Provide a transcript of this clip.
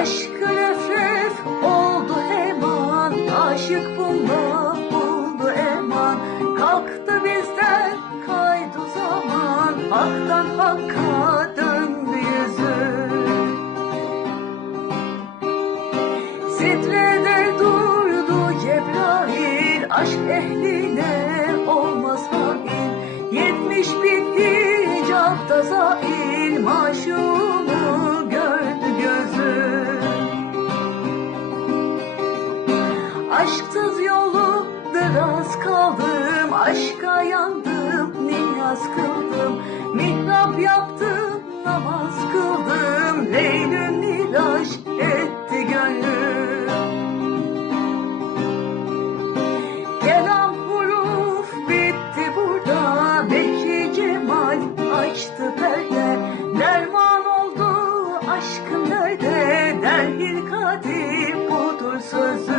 Aşkın öfef oldu hemen Aşık bunda buldu eman. Kalktı bizden kaydı zaman Haktan hakka döndü yüzü. Sitrede durdu Cebrail Aşk ehline olmaz hain. Yetmiş bin hicapta zail Maşur Aşksız yolu biraz kaldım Aşka yandım niyaz kıldım. Mihrap yaptım namaz kıldım Leylül miraç etti gönlüm. Kelam huruf bitti burada Bekri cemal açtı perde. Derman oldu aşkın nerede Dergil kadir budur söz